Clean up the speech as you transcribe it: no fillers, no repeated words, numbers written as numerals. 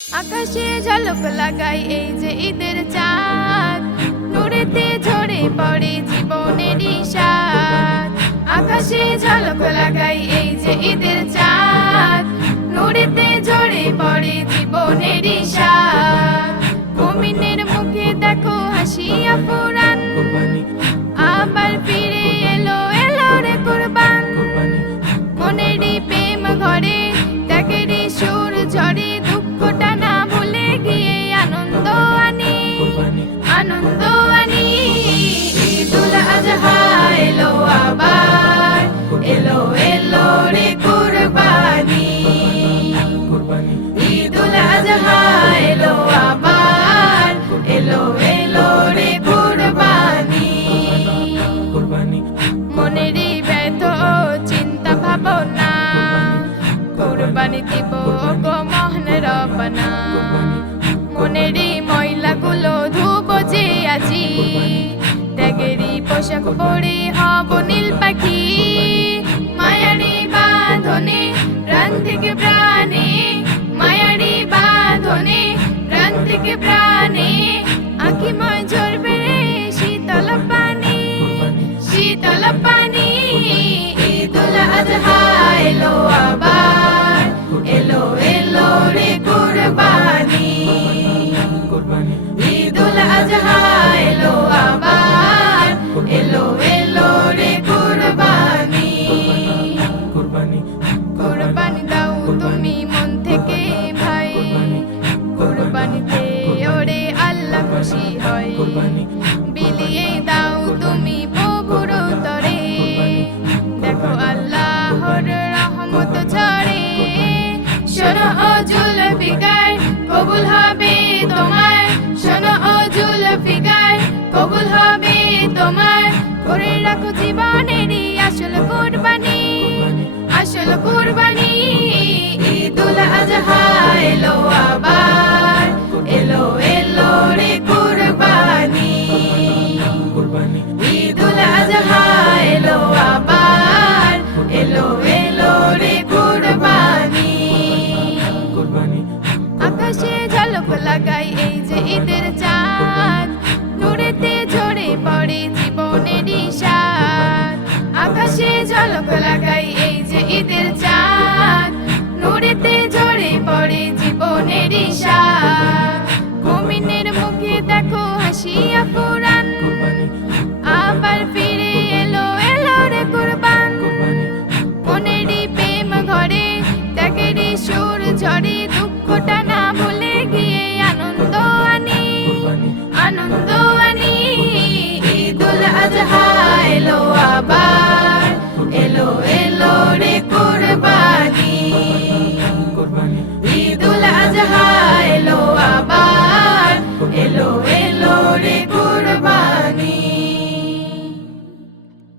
আকাশে ঝলক লাগাই এই যে ঈদের চাঁদ, নূরেতে ঝরে পড়ে জীবনেরই স্বাদ। আকাশে ঝলক লাগাই এই যে ঈদের চাঁদ, নূরেতে ঝরে পড়ে জীবনেরই স্বাদ। মুমিনের মুখে দেখো হাসিয়া ফুরান, আবার ফিরে এলো এলো রে কুরবান। মনেরই প্রেম ঘরে ত্যাগেরই সুর ঝরে, দুঃখটা না ভুলে গিয়ে আনন্দ আনি, আনন্দ আনি। ঈদুল আজহা এলো আবার, এলো এলো রে কুরবানি। ঈদুল আজহা এলো আবার, এলো এলো রে কুরবানি। মনেরই ব্যথ চিন্তা ভাবনা, কুরবানি দিব গো মহান রব্বানা। মনেরই ময়লাগুলো ধুবো যে আজি, ত্যাগেরই পোশাক পরে হব নীল পাখি। মায়ারি বাঁধনে প্রাণ থেকে প্রাণে, মায়ারি বাঁধনে প্রাণ থেকে প্রাণে। আঁখিময় ঝরবে শীতল পানি, শীতল পানি। ঈদুল আজহা এলো আবার, এলো এলো রে কুরবানি। ঈদুল আজহা এলো আবার, এলো এলো রে কুরবানি। কুরবানি দাও তুমি মন থেকে ভাই, কুরবানিতে ওরে আল্লাহ খুশি হয়। বিলিয়ে দাও তুমি প্রভুর তরে, দেখো আল্লাহর রহমত ঝরে। শোনো ও জুলফিকার কবুল হবে তোমার, শোনো ও জুলফিকার কবুল হবে তোমার। করে রাখো জীবনেরই আসল কুরবানি, আসল কুরবানি। ঈদুল আজহা এলো আবার, এলো এলো রে কুরবানি। ঈদুল আজহা এলো আবার, এলো এলো রে কুরবানি। আকাশে ঝলক লাগাই এই যে ঈদের চাঁদ,